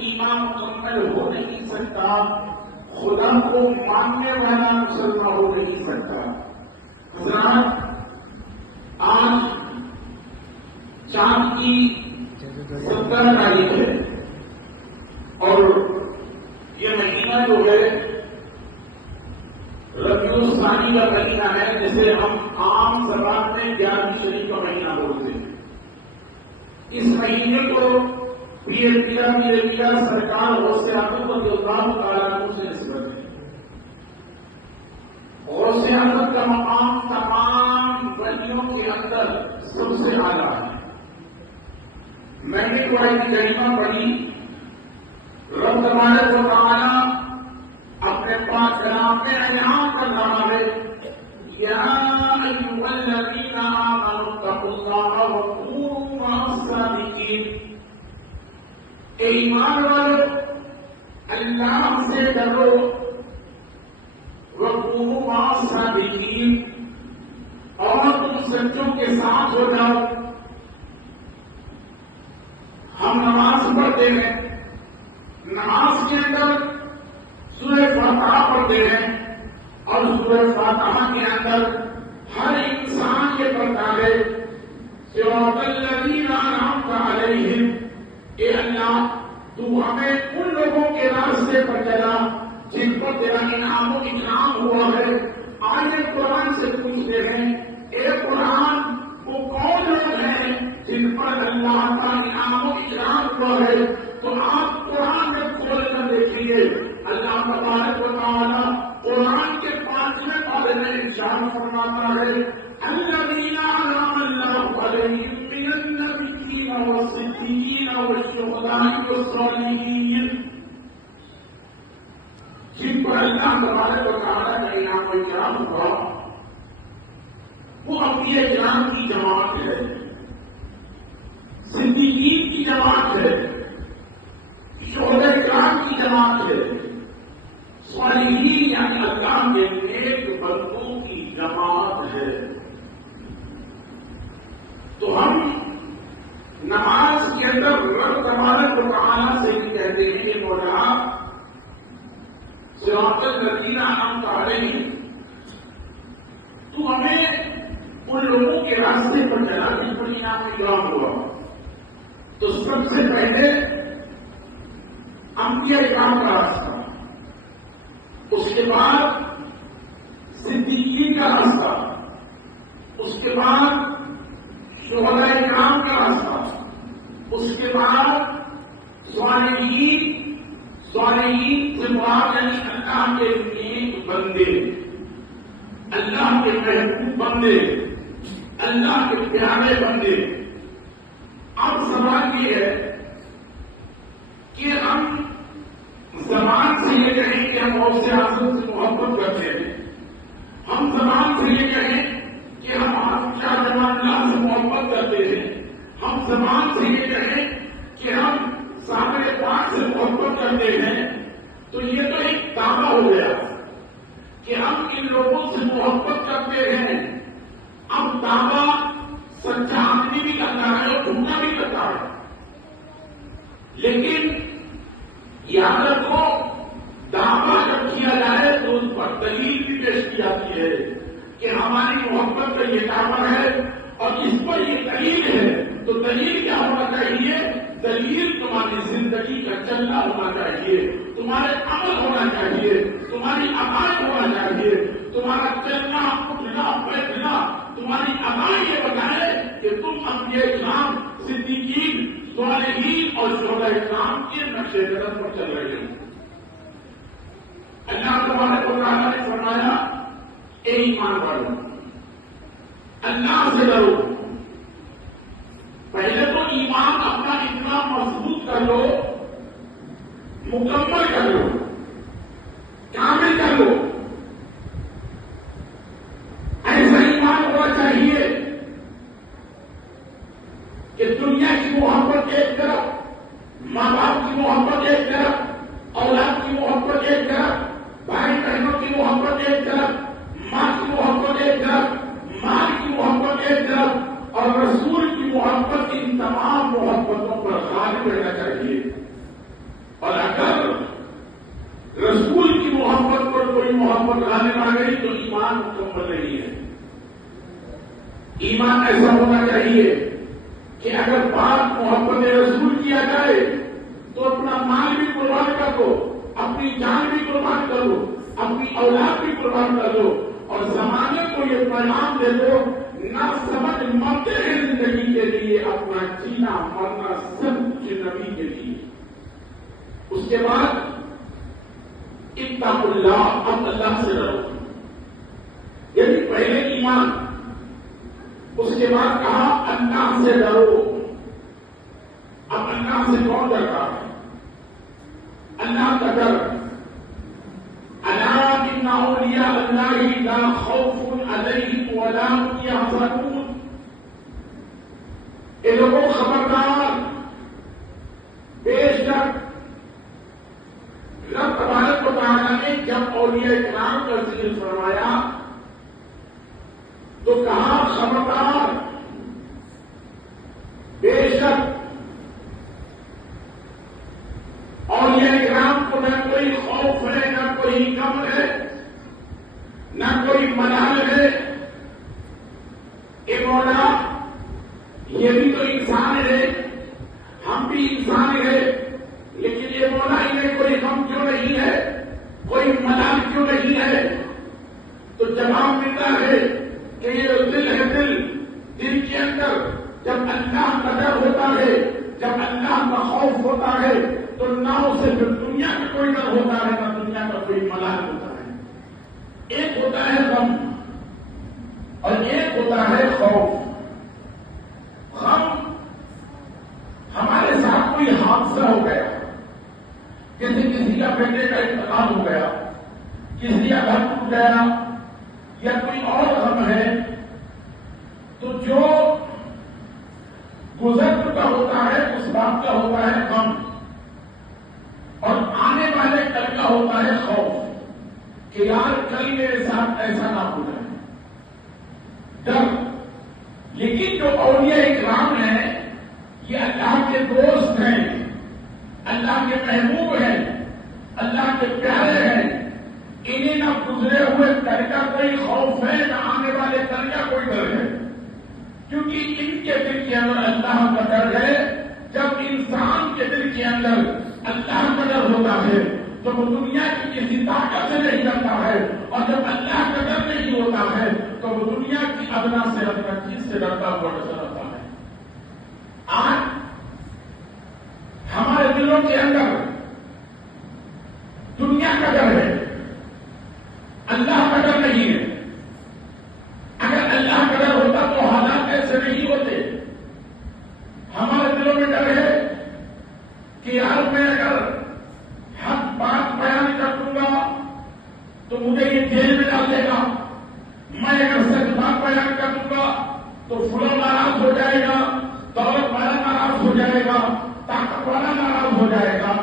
ایمان مکمل ہو نہیں سکتا، خدا کو ماننے والا مسلمان ہو نہیں سکتا۔ حضرات، آج چاند کی 17 تاریخ ہے اور یہ مہینہ جو ہے ربیع الثانی کا مہینہ ہے، جسے ہم عام زبان میں 11ویں شریف کا مہینہ بولتے ہیں۔ اس مہینے کو پیر سرکار غوث اعظم رضی اللہ تعالیٰ عنہ سے نسبت ہے۔ غوث اعظم کا مقام تمام ولیوں کے اندر سب سے اعلیٰ ہے۔ میں نے قرآن کریمہ پڑھی، رب تبارک و تعالیٰ اپنے پاک کلام میں اعلان کر رہا ہے، یا ایھا الذین آمنوا اتقوا اللہ وکونوا مع الصادقین۔ اے ایمان والو، اللہ سے ڈرو، وکونوا مع الصادقین، اور تم سچوں کے ساتھ ہو جاؤ۔ ہم نماز پڑھتے ہیں، نماز کے اندر سورہ فاتحہ پڑھتے ہیں، اور سورہ فاتحہ کے اندر ہر انسان یہ پڑھتا ہے صراط الذین انعمت علیہم، اے اللہ تو ہمیں ان لوگوں کے راستے پر چلا جن پر تیرا انعام و اکرام ہوا ہے۔ آج قرآن سے پوچھتے ہیں، اے قرآن، وہ کون لوگ ہیں جن پر اللہ کا انعام و اکرام ہوا ہے؟ تو آپ قرآن میں کھول کر دیکھیے، اللہ تبارک و تعالیٰ قرآن کے 5ویں پارے میں ارشاد فرماتا ہے، الذین انعم اللہ علیہم من النبیین والصدیقین والشہداء والصالحین، جن پر اللہ تبارک و تعالیٰ کا انعام و اکرام ہوا، وہ انبیاء کرام کی جماعت ہے، صدیقین کی جماعت ہے، شہداء کرام کی جماعت ہے، صالحین یعنی اللہ کے نیک بندوں کی جماعت ہے۔ تو ہم نماز کے اندر رب تبارک و تعالیٰ سے بھی کہتے ہیں کہ مولا صراط الذین انعمت علیہم، تو ہمیں ان لوگوں کے راستے پر چلا جن پر انعام و اکرام ہوا۔ تو سب سے پہلے انبیاء کرام کا راستہ، اس کے بعد صدیقین کا راستہ، اس کے بعد شہداء کرام کا راستہ، اس کے بعد صالحین سے مراد یعنی اللہ کے نیک بندے، اللہ کے محبوب بندے، اللہ کے پیارے بندے۔ اب سوال یہ ہے کہ ہم زبان سے یہ کہیں کہ ہم غوث اعظم سے محبت کرتے ہیں، ہم زبان سے یہ کہیں کہ ہم شاہ جمال اللہ سے محبت کرتے ہیں، ہم زبان سے یہ کہیں کہ ہم صابر پاک سے محبت کرتے ہیں، تو یہ تو ایک دعویٰ ہو گیا کہ ہم ان لوگوں سے محبت کرتے ہیں۔ اب دعویٰ سچا آدمی بھی کرتا ہے اور جھوٹا بھی کرتا ہے، لیکن یاد رکھو دعویٰ جب کیا جائے تو اس پر دلیل بھی پیش کی جاتی ہے کہ ہماری محبت کا یہ دعویٰ ہے اور اس پر یہ دلیل ہے، تو دلیل کیا ہونا چاہیے؟ دلیل تمہاری زندگی کا چلنا ہونا چاہیے، تمہارے عمل ہونا چاہیے، تمہاری عقائد ہونا چاہیے، تمہارا چلنا اٹھنا بیٹھنا، تمہاری عقائد یہ بتائے کہ تم انبیاء کرام، صدیقین، صالحین اور شہداء کرام کے نقش قدم پر چل رہے ہیں۔ اللہ تبارک و تعالیٰ نے فرمایا، اے ایمان والو، اللہ سے ڈرو۔ پہلے تو ایمان اپنا اتنا مضبوط کر لو، مکمل کر لو، کامل کر لو۔ ایسا ایمان ہونا چاہیے کہ دنیا کی محبت ایک طرف، ماں باپ کی محبت ایک طرف، اولاد کی محبت ایک طرف، بھائی بہنوں کی محبت ایک طرف، ماں کی محبت ایک طرف، مال کی محبت ایک طرف، اور رسول کی محبت ان تمام محبتوں پر غالب رہنا چاہیے۔ محبت لانے آ گئی تو ایمان مکمل نہیں ہے. ایمان ایسا ہونا چاہیے کہ اگر بات محبت رسول کیا جائے تو اپنا مال بھی قربان کر دو, اپنی جان بھی قربان کر دو, اپنی اولاد بھی قربان کر دو, اور زمانے کو یہ پیغام دے دو نہ سمجھ مرتے ہیں زندگی کے لیے, اپنا جینا مرنا سب کچھ نبی کے لیے. اس کے بعد اتقوا اللہ, اب اللہ سے ڈرو. یعنی پہلے ایمان, اس کے بعد کہا اللہ سے ڈرو. اب اللہ سے کون ڈرتا ہے؟ اللہ کا ڈر. الا ان اولیاء اللہ لا خوف علیہم ولا هم يحزنون. اے لوگوں خبردار, بے شک رب تبارک و تعالیٰ نے جب اولیاء کرام کا ذکر فرمایا تو کہا خبردار, بے شک اولیاء کرام کو نہ کوئی خوف ہے, نہ کوئی غم ہے, نہ کوئی ملال ہے. اے مولا, یہ بھی تو انسان ہے, ہم بھی انسان ہے, لیکن یہ مولا انہیں کوئی غم کیوں نہیں ہے, کوئی ملال کیوں نہیں ہے؟ تو جواب ملتا ہے کہ یہ جو دل ہے, دل کے اندر جب اللہ کا ڈر ہوتا ہے, جب اللہ کا خوف ہوتا ہے, تو نہ اسے پھر دنیا کا کوئی ڈر ہوتا ہے, نہ دنیا کا کوئی ملال ہوتا ہے. ایک ہوتا ہے غم اور ایک ہوتا ہے خوف. غم ہمارے ساتھ کوئی حادثہ ہو گیا, جیسے کسی کا بیٹے کا انتقال ہو گیا, کسی کا گھر ٹوٹ گیا, یا کوئی اور غم ہے, تو جو گزر چکا ہوتا ہے اس بات کا ہوتا ہے غم, اور آنے والے کل کا ہوتا ہے خوف کہ یار کل میرے ساتھ ایسا نہ ہو جائے, ڈر. لیکن جو اولیاء اکرام ہیں یہ اللہ کے دوست ہیں, اللہ کے محبوب ہیں, اللہ کے پیارے ہیں. انہیں نہ گزرے ہوئے کل کا کوئی خوف ہے, نہ آنے والے کل کا کوئی ڈر ہے, کیونکہ ان کے دل کے اندر اللہ کا ڈر ہے. جب انسان کے دل کے اندر اللہ کا ڈر ہوتا ہے تو وہ دنیا کی کسی طاقت سے نہیں ڈرتا ہے, اور جب اللہ کا ڈر نہیں ہوتا ہے تو وہ دنیا کی ادنا سے ادنا چیز سے ڈرتا ہوا نظر آتا ہے. آج ہمارے دلوں کے اندر دنیا کا ڈر ہے, اللہ کا ڈر نہیں ہے. اگر اللہ کا ڈر ہوتا تو حالات ایسے نہیں ہوتے. ہمارے دلوں میں ڈر ہے کہ یار میں اگر حق بات بیان کر دوں گا تو مجھے یہ جیل میں ڈال دے گا, میں اگر سچ بات بیان کر دوں گا تو فلاں ناراض ہو جائے گا, دولت والا ناراض ہو جائے گا, طاقت والا ناراض ہو جائے گا.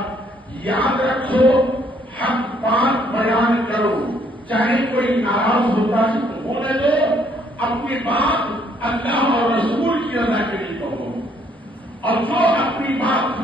یاد رکھو, حق بات بیان کرو, چاہے کوئی ناراض ہوتا ہے تو ہونے دو, اپنی بات اللہ اور رسول کی رضا کے لیے کہو, اور جو اپنی بات